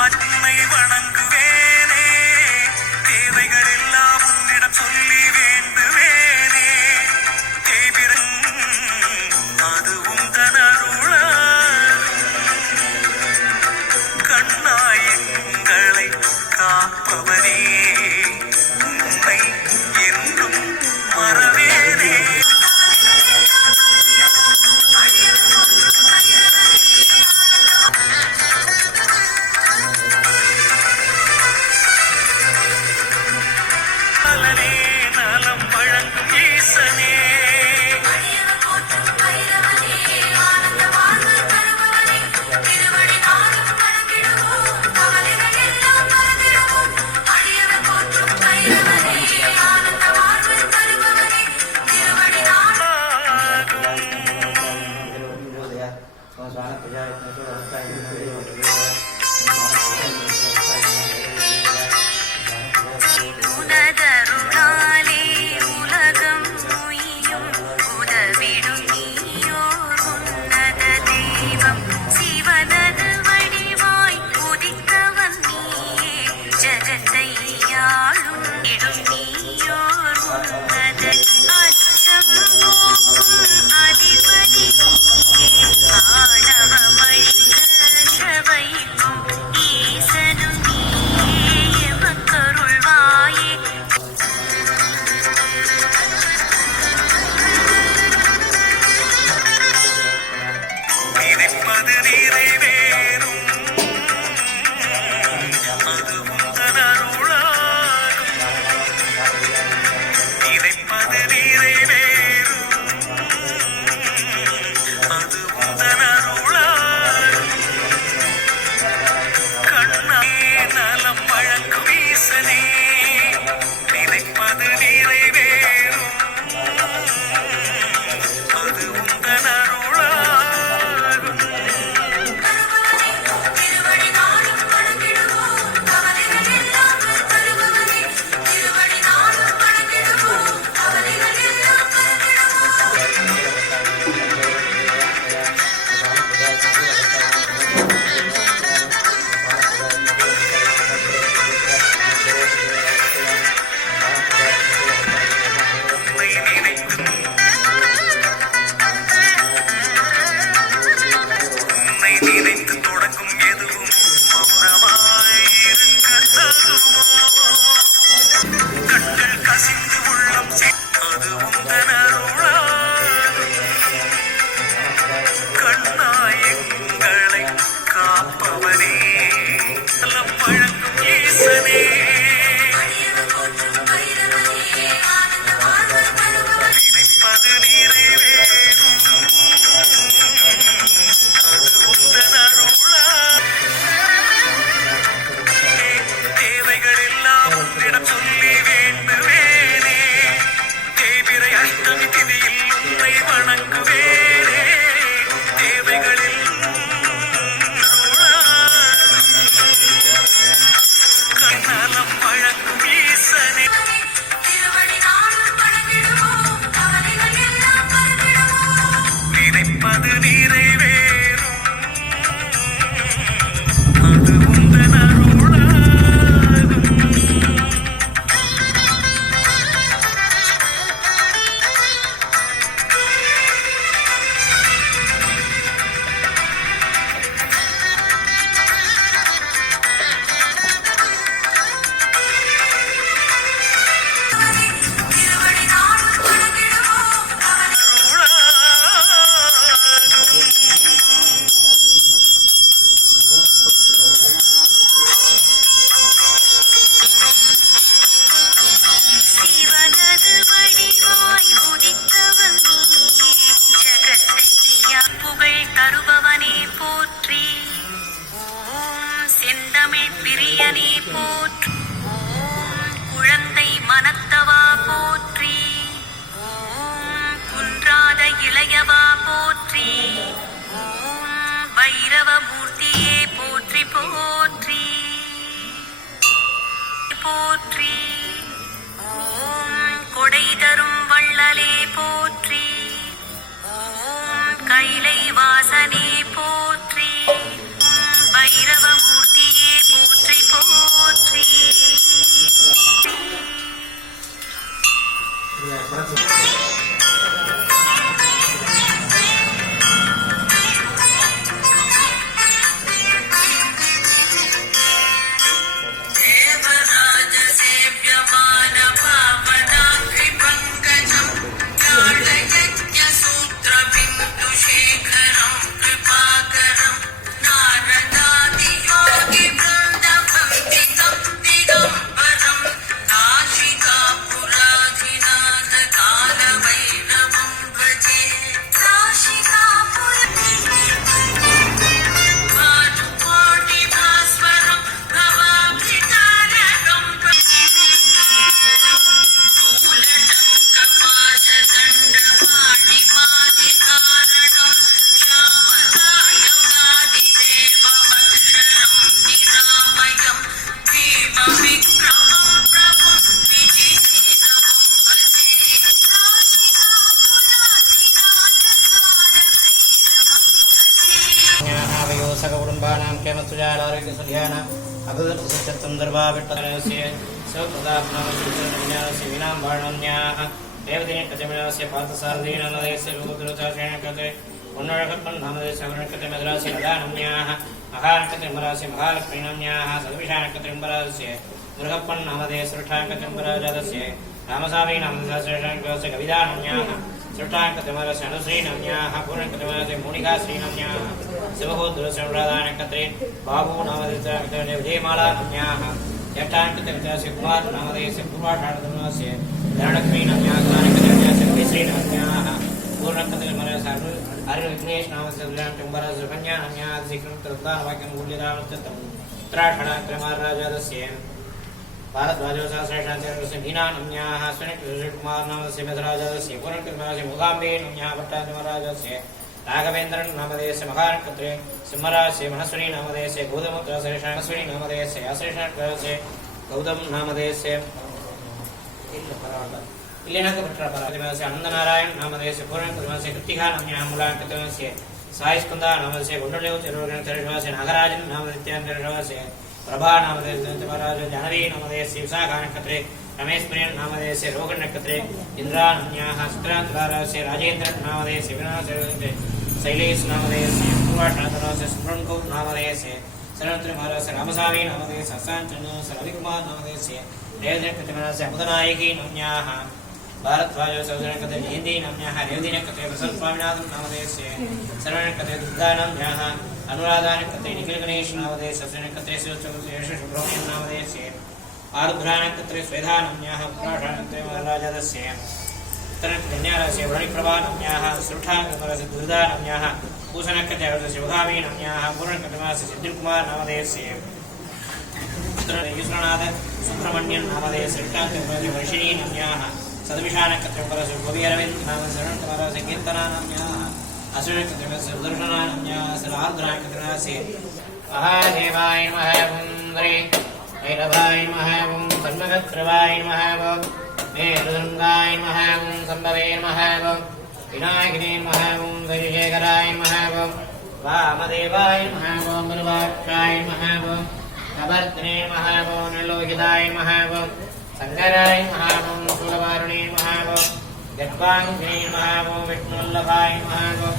அன்னை வணங்குவேனே, தேவைகள் எல்லாம் உன்னிடம் சொல்லி வேண்டுவேனே. தேவிரும் அது உந்தன் அருளால் கண்ணாய் எங்களை காப்பவனே, உன்னை என்றும் மறவேனே. நலம் வழங்கும் ஈசனே, உனதருளாலே உலகம் உய்யும் உதவிடும் நீயோர் உன்னத தெய்வம். சிவனது வடிவாய் உதித்தவன் நீயே, ஜகத்தை ஆளும் இடும் நீயோர் உன்னத அச்சம் போக்கும் அதிபதி நீயே, ஆணவ வழிக்க வைக்கும் ஈசனும் நீயே, எமக்கருள்வாயே. நினைப்பது நிறைவேறும் அது உந்தன் அருளாகும். நினைப்பது நிறைவேறும் அது உந்தன் அருளாகும். கண்ணே நலம் வழங்கும் ஈசனே, நினைப்பது நிறைவேறும் அது உந்தன் அருளாகும். உன்னை நினைத்து உன்னை நினைத்து தொடங்கும் எதுவும் மௌனமாயிருக்க தகுமோ? கண்கள் கசிந்து உள்ளம் அது உந்தன் அருளாகும். கண்ணாய் எங்களை காப்பவனே, நலம் வழங்கும் ஈசனே, நினைப்பது நிறைவேறும் அது உந்தன் அருளால். தேவைகள் எல்லாம் உன்னிடம் சொல்லி வேண்டுவேனே, தேவிரை அஷ்டமி திதியில் உன்னை வணங்குவேனே. தேவைகளில் கண்ணலம் வழங்கும் ஈசனே, நினைப்பது நிறைவேறும் அது உந்தன் அருளாகும். சிவனது வடிவாய் உதித்தவன் நீயே, ஜகத்தை புகழ் தருபவனே போற்றி. ஓம் செந்தமிழ் பிரியனே போற்றி. ஓம் குழந்தை மனத்தவா போற்றி. ஓம் குன்றாத இளையவா போற்றி. ஓம் வைரவமூர்த்தியே போற்றி போற்றி போற்றி. ஓம் கொடை தரும் வள்ளலே போற்றி. ஓம் கைலை வாசனே போற்றி. பைரவமூர்த்தியே अभुदत्तसत्यत्वं दर्भाविट्टस्य स्वप्रदाप्नामस्य विनां वर्णन्याः देवदिनकथमिनस्य पार्थसारदीननदयस्य लोकदुरचाषेण कृते पुण्यकत्पन्नामदस्य वर्णकते मद्रास्य नदानन्याः महानकतिम्बरास्य महालक्ष्मीनन्याः सद्विषानकतिम्बरास्य दुर्गप्पन्नामदस्य सृष्टाङ्कतिम्बराजातस्य रामसामी नामदस्य कविदानन्याः सृष्टाङ्कतिम्बरस्य अनुश्रीनन्याः पूर्णकतिम्बरस्य मोनिकाश्रीनन्याः शिवहोद्रसंराधानकत्रे बाबू नामदस्य विजयमालानन्याः यष्टाङ्कतिम्बरस्य कुमार नामदस्य पूर्वाषाढधर्मस्य धनलक्ष्मीनन्याः गानकतिम्बरस्य कविश्रीनन्याः पूर्णकतिम्बरस्य अरुणविघ्नेश नामस्य दुर्गाङ्कतिम्बरस्य कन्यानन्याः श्रीकृष्णवाक्यं गुल्यदानोत्तरम् उत्तराषणाक्रमाराजातस्य भारद्वाजोशास्त्रशास्त्रस्य मीनानन्याः सुनिकुमार नामस्य मेधराजातस्य पूर्णकृतमस्य मुगाम्बे नन्याः भट्टाधिमराजस्य राघवेन्द्रन नामधेयस्य महानक्षत्रे सिंहराजस्य मनस्विनी नामधेयस्य गौतमोत्तरस्य मनस्विनी नामधेयस्य अश्लेषणस्य गौतम नामधेयस्य इल्लेनकपट्टपराधिमस्य अनन्तनारायण नामधेयस्य पूर्णकृतमस्य कृत्तिका नन्याः मूलाङ्कतमस्य सायस्कन्दा नामधेयस्य गुण्डलेवचरोगणचरस्य नागराजन नामधेयस्य प्रभा नामधेयस्य महाराज जानवी नामधेयस्य विशाखा नक्षत्रे रमेश प्रियन नामधेयस्य रोगण नक्षत्रे इंद्रानन्याः शुक्रान्तराजस्य राजेन्द्रन नामधेयस्य विनाशस्य शैलेश नामधेयस्य पूर्वाषाढधर्मस्य सुब्रह्मण्यकौर नामधेयस्य सरवत्र महाराजस्य रामस्वामी नामधेयस्य हस्ताञ्चलस्य रविकुमार नामधेयस्य रेवदनकतिमनस्य अमुदनायकी नन्याः भारद्वाजस्य सौजन्यकते जयन्ती नन्याः रेवदनकते प्रसन्न स्वामीनाथन नामधेयस्य सर्वनकते दुर्गानन्याः अनुराधानकते निखिल गणेश नामधेयस्य सस्यनकते शिवचन्द्रशेष सुब्रह्मण्यन नामधेयस्य आरुद्रानकते स्वेधानन्याः उत्तराषाढनकते महाराजातस्य उत्तरकन्यारास्य वरुणिप्रभानन्याः सृष्टाङ्कतमस्य दुर्गानन्याः पूषणकते शिवगामी नन्याः पूर्णकतमस्य सिद्धिकुमार नामधेयस्य उत्तरयुष्णनाथ सुब्रह्मण्यन नामधेयस्य सृष्टाङ्कतमस्य वर्षिणी नन्याः सद्विषाणकते गोपीअरविन्द नामधेयस्य कीर्तनानन्याः अश्विनकते सुदर्शनानन्याः आरुद्रानकते महादेवाय नमः वन्दे भैरवाय नमः ॐ सन्मगत्रवाय नमः ॐ मेरुदण्डाय नमः ॐ सम्भवे नमः ॐ विनायकिने नमः ॐ वीरशेखराय नमः ॐ वामदेवाय नमः ॐ गुरुवाक्षाय नमः ॐ कवर्तने नमः ॐ निर्लोहिताय नमः ॐ शङ्कराय नमः ॐ शूलवारुणे नमः ॐ जट्वाङ्गिने नमः ॐ विष्णुवल्लभाय नमः ॐ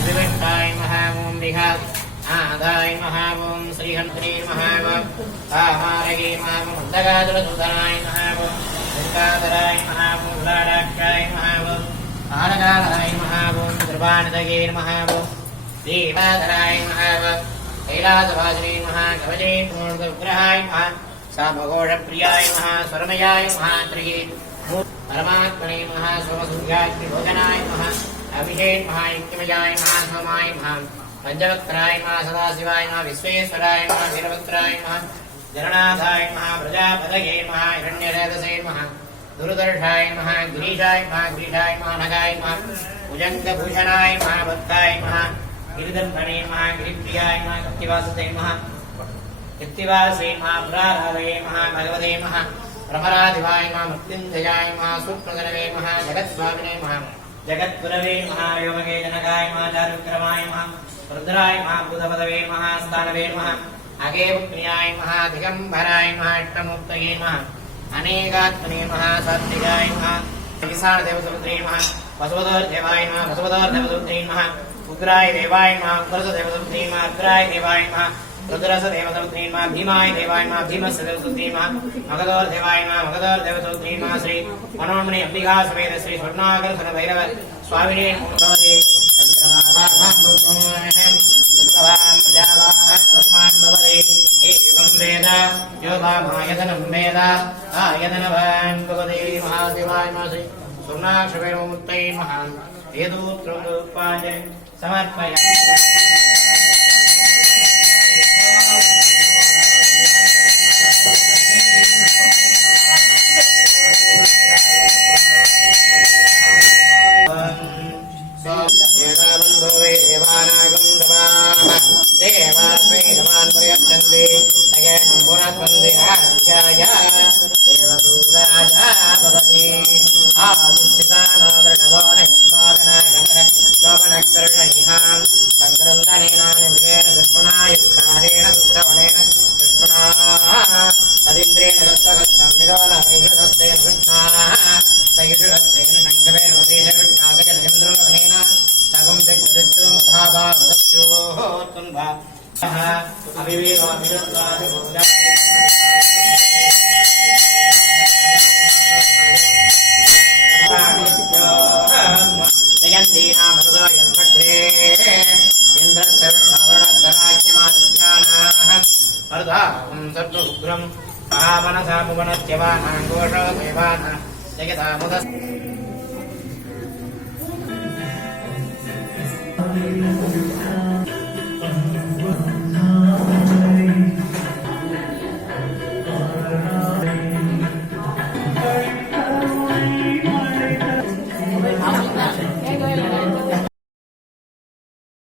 श्रीविष्टाय नमः ॐ विघात् आदाय नमः ॐ श्रीहन्त्रे नमः ॐ आहारये नमः ॐ मन्दगादुरसूदनाय नमः ॐ दुर्गाधराय नमः ॐ लाडाक्षाय नमः ॐ आनगालाय नमः ॐ कृपानिधये नमः ॐ देवाधराय नमः ॐ कैलासवासिने नमः कवचे पूर्णविग्रहाय नमः सामघोषप्रियाय नमः स्वरमयाय नमः त्रिये परमात्मने नमः सोमसूर्याय त्रिभोजनाय नमः अभिषेक नमः युक्तिमयाय नमः सोमाय नमः पंचवक्त्राय नमः सदाशिवाय नमः विश्वेश्वराय नमः वीरभद्राय नमः जगन्नाथाय नमः प्रजापतये नमः हिरण्यरेतसे नमः दुर्दर्शाय नमः गिरीशाय नमः नगाय नमः भुजङ्गभूषणाय नमः भक्ताय नमः गिरिदर्शने नमः गिरिप्रियाय नमः कप्तिवासते नमः कृत्तिवासे नमः पुराराधये नमः भगवते नमः प्रमराधिवाय नमः मृत्युञ्जयाय नमः सूक्ष्मगणवे नमः जगत्स्वामिने नमः जगत्पुरवे नमः योमगे जनकाय नमः चारुविक्रमाय नमः रुद्राय नमः भूतपदवे नमः स्थानवे नमः अगेवप्रियाय नमः दिगम्बराय नमः इष्टमूर्तये नमः अनेकात्मने नमः सात्विकाय नमः विशालदेवसुपुत्रे नमः वसुदेवाय नमः वसुदेवसुपुत्रे नमः उग्राय देवाय नमः उग्रसदेवसुपुत्रे नमः अग्राय देवाय नमः रुद्रसदेवसुपुत्रे नमः भीमाय देवाय नमः भीमस्य देवसुपुत्रे नमः मगधोर्देवाय नमः मगधोर्देवसुपुत्रे नमः श्री मनोन्मणि अंबिका समेत श्री स्वर्णागर भैरव स्वामिने नमो नमः एवं वेद योगामायतनं वेद आयतनवान् भगवते महादेवाय नमः श्री स्वर्णाक्षरमूर्तये नमः वेदोत्तरोपाय समर्पयामि तदिन्द्रेण दत्तगत्तं विदानैषधस्तेन कृष्णाः सयुषधस्तेन शङ्कवेर्वतीशकृष्णादगजेन्द्रगणेन सगं दिग्गजत्वमभावावदस्योत्तुन्भा अविवेवामिरुद्वादिबोधा जयन्तीनामृदयं चक्रे इन्द्रस्य विष्णुवर्णस्सराख्यमादित्यानाः अर्धां सर्वउग्रं महामनसा भुवनत्यवानां घोषो देवानां जगदामुदस्